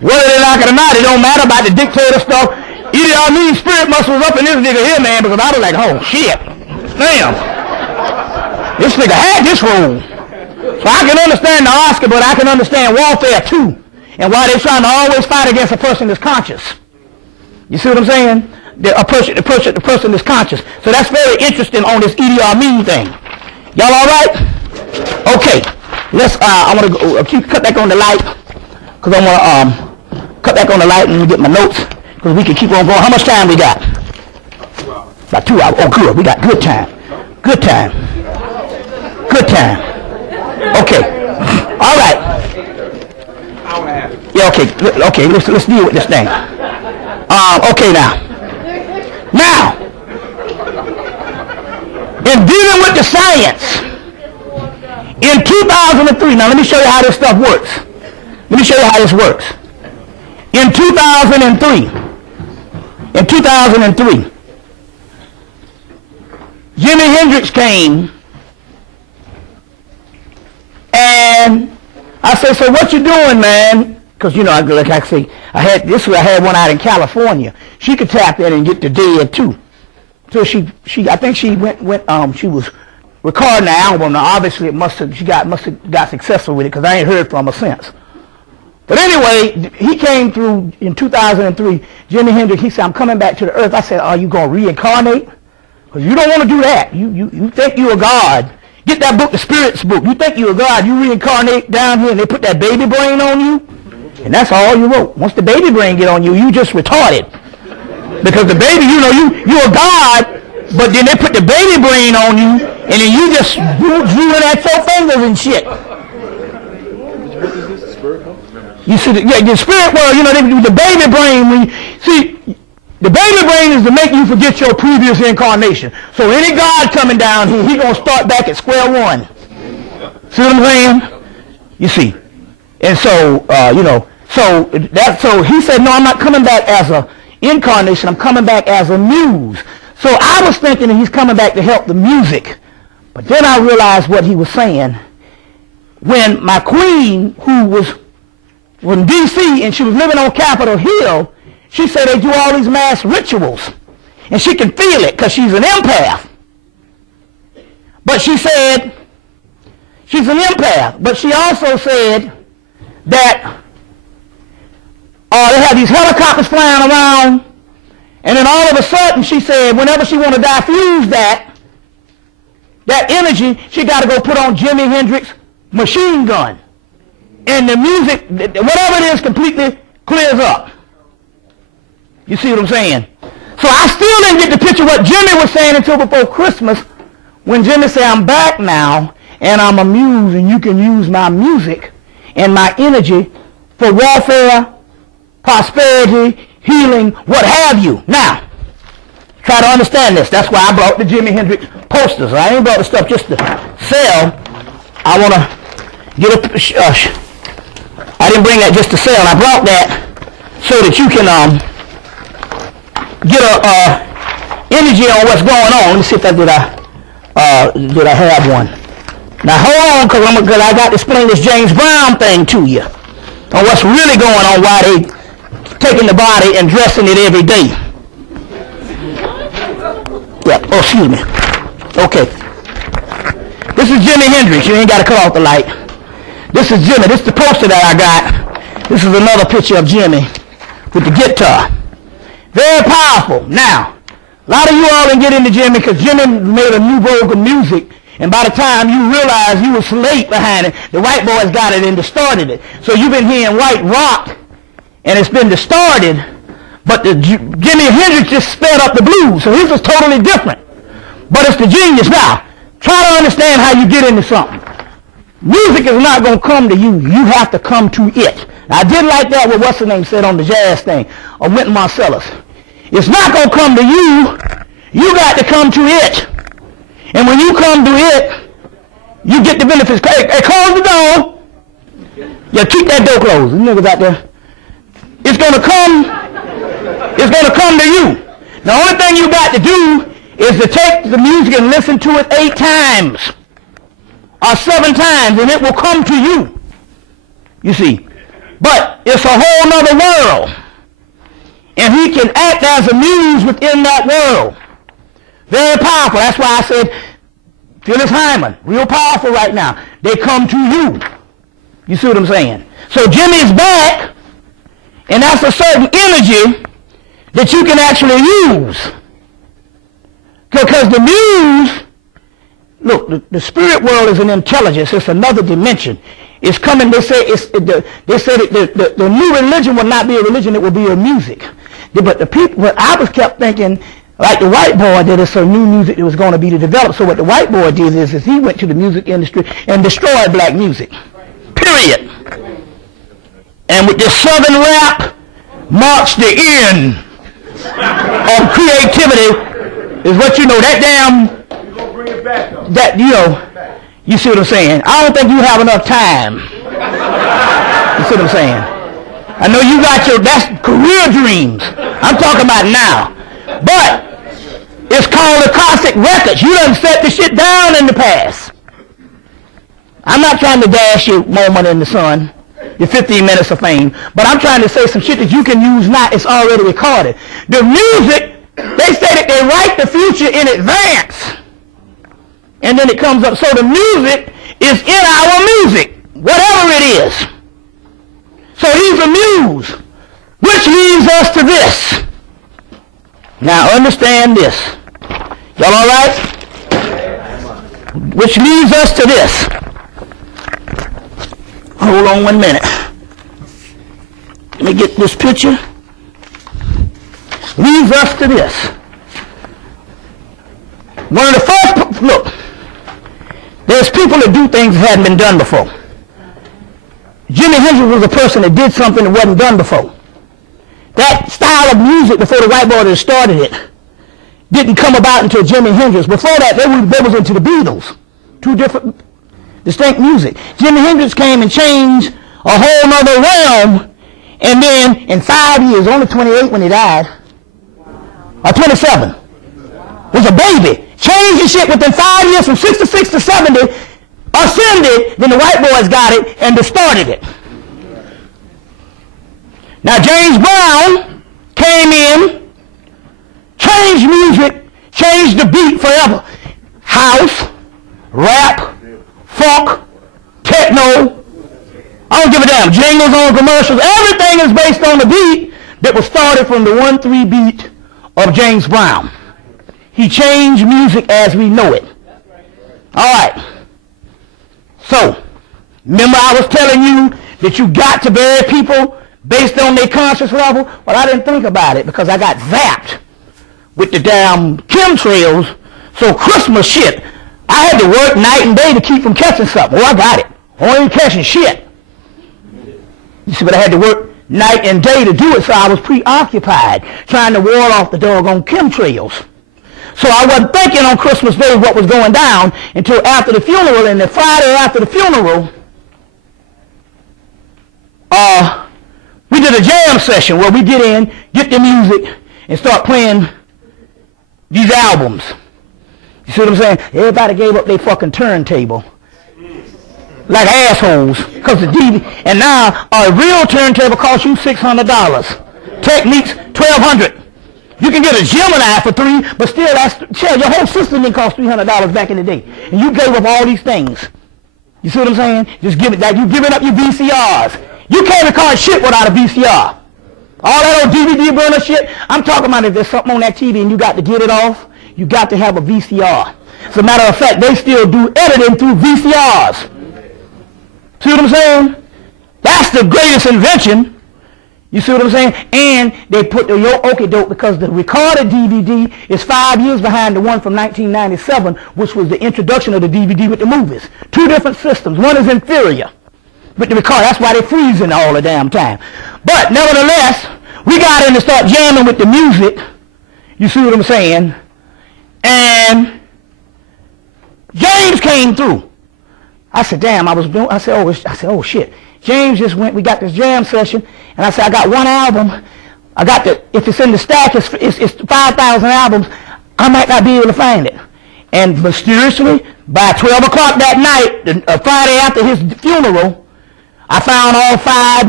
whether they like it or not, it don't matter about the dictator stuff. Either I mean spirit muscles up in this nigga here, man, because I was like, oh, shit. Damn. This nigga had this role. So I can understand the Oscar, but I can understand warfare, too. And why they're trying to always fight against a person that's conscious. You see what I'm saying? A person that's conscious. So that's very interesting on this Idi Amin thing. Y'all all right? Okay. Let's, I want to cut back on the light. Because I want to cut back on the light and get my notes. Because we can keep on going. How much time we got? 2 hours. About 2 hours. Oh, good. We got good time. Good time. Good time. Okay. All right. Hour and a half. Yeah, okay. Okay, let's deal with this thing. Okay, now. Now, in dealing with the science, in 2003, now let me show you how this stuff works. Let me show you how this works. In 2003, Jimi Hendrix came, and I said, so what you doing, man? Because, you know, like I say, I had one out in California. She could tap in and get the dead, too. So I think she she was recording the album. Now, obviously, she must have got successful with it, because I ain't heard from her since. But anyway, he came through in 2003. Jimi Hendrix, he said, I'm coming back to the earth. I said, are you going to reincarnate? Because you don't want to do that. You think you're a god. Get that book, the Spirit's book. You think you're a god. You reincarnate down here, and they put that baby brain on you. And that's all you wrote. Once the baby brain get on you, you just retarded. Because the baby, you know, you're a god, but then they put the baby brain on you, and then you just drooling at your fingers and shit. You see, the spirit world, you know, the baby brain, the baby brain is to make you forget your previous incarnation. So any God coming down here, he going to start back at square one. See what I'm saying? You see. And so, you know, so he said, no, I'm not coming back as an incarnation. I'm coming back as a muse. So I was thinking that he's coming back to help the music. But then I realized what he was saying. When my queen, who was from D.C., and she was living on Capitol Hill, she said they do all these mass rituals. And she can feel it because she's an empath. But she said, she's an empath. But she also said that they have these helicopters flying around, and then all of a sudden she said whenever she want to diffuse that energy, she got to go put on Jimi Hendrix Machine Gun. And the music, whatever it is, completely clears up. You see what I'm saying? So I still didn't get the picture what Jimmy was saying until before Christmas, when Jimmy said, I'm back now, and I'm a muse, and you can use my music and my energy for warfare, prosperity, healing, what have you. Now, try to understand this. That's why I brought the Jimi Hendrix posters. I ain't brought the stuff just to sell. I want to get a... I didn't bring that just to sell. I brought that so that you can get a energy on what's going on. Let me see if did I have one. Now hold on, because I got to explain this James Brown thing to you on what's really going on, why they taking the body and dressing it every day. Yeah. Oh, excuse me. Okay. This is Jimi Hendrix. You ain't got to cut off the light. This is Jimmy. This is the poster that I got. This is another picture of Jimmy with the guitar. Very powerful. Now, a lot of you all didn't get into Jimmy because Jimmy made a new vogue of music, and by the time you realize you was late behind it, the white boys got it and distorted it. So you've been hearing white rock, and it's been distorted, but the Jimi Hendrix just sped up the blues, so his was totally different. But it's the genius. Now, try to understand how you get into something. Music is not going to come to you. You have to come to it. Now, I did like that what what's the name said on the jazz thing, or Wynton Marsalis. It's not going to come to you. You got to come to it. And when you come to it, you get the benefits. Hey, close the door. Yeah, keep that door closed. You niggas out there. It's going to come. It's going to come to you. The only thing you got to do is to take the music and listen to it 8 times. Or 7 times, and it will come to you. You see. But it's a whole nother world. And he can act as a muse within that world. Very powerful. That's why I said, Phyllis Hyman, real powerful right now. They come to you. You see what I'm saying? So Jimmy is back, and that's a certain energy that you can actually use. Because the muse, look, the spirit world is an intelligence. It's another dimension. It's coming. They say the new religion will not be a religion. It will be a music. But the people, but I was kept thinking, like the white boy, that it's a new music that was going to be developed. So what the white boy did is he went to the music industry and destroyed black music. Period. And with this southern rap marks the end of creativity. Is what you know, that damn, that, you know, you see what I'm saying? I don't think you have enough time. You see what I'm saying? I know you got that's career dreams. I'm talking about now. But it's called the Cossack Records. You done set the shit down in the past. I'm not trying to dash your moment in the sun, your 15 minutes of fame, but I'm trying to say some shit that you can use now. It's already recorded. The music, they say that they write the future in advance. And then it comes up. So the music is in our music, whatever it is. So he's a muse, which leads us to this. Now understand this. Y'all all right? Which leads us to this. Hold on 1 minute. Let me get this picture. Leads us to this. One of the first, look, there's people that do things that hadn't been done before. Jimi Hendrix was a person that did something that wasn't done before. That style of music, before the white boy that started it, didn't come about until Jimi Hendrix. Before that, they was into the Beatles. Two different, distinct music. Jimi Hendrix came and changed a whole nother realm, and then in 5 years, only 28 when he died, or 27, was a baby. Changed the shit within 5 years from 66 to 70, ascended, then the white boys got it and distorted it. Now James Brown came in, changed music, changed the beat forever. House, rap, funk, techno, I don't give a damn. Jingles on commercials, everything is based on the beat that was started from the 1-3 beat of James Brown. He changed music as we know it. All right. So, remember I was telling you that you got to bury people based on their conscious level? Well, I didn't think about it because I got zapped with the damn chemtrails. So Christmas shit, I had to work night and day to keep from catching something. Well, I got it. I ain't catching shit. You see, but I had to work night and day to do it, so I was preoccupied trying to ward off the doggone chemtrails. So I wasn't thinking on Christmas Day what was going down until after the funeral, and the Friday after the funeral, we did a jam session where we get in, get the music, and start playing these albums. You see what I'm saying? Everybody gave up their fucking turntable. Like assholes. Because the DVD, and now a real turntable costs you $600. Techniques, $1,200. You can get a Gemini for $3, but still, your whole system didn't cost $300 back in the day. And you gave up all these things. You see what I'm saying? Just give it that. You're giving up your VCRs. You can't record shit without a VCR. All that old DVD burner shit, I'm talking about if there's something on that TV and you got to get it off, you got to have a VCR. As a matter of fact, they still do editing through VCRs. See what I'm saying? That's the greatest invention. You see what I'm saying? And they put the yo-okie-doke because the recorded DVD is 5 years behind the one from 1997, which was the introduction of the DVD with the movies. Two different systems. One is inferior with the record. That's why they're freezing all the damn time. But nevertheless, we got in to start jamming with the music. You see what I'm saying? And James came through. I said, damn, I said, oh shit. James just went, we got this jam session, and I said, I got one album. I got if it's in the stack, it's 5,000 albums. I might not be able to find it. And mysteriously, by 12 o'clock that night, Friday after his funeral, I found all 5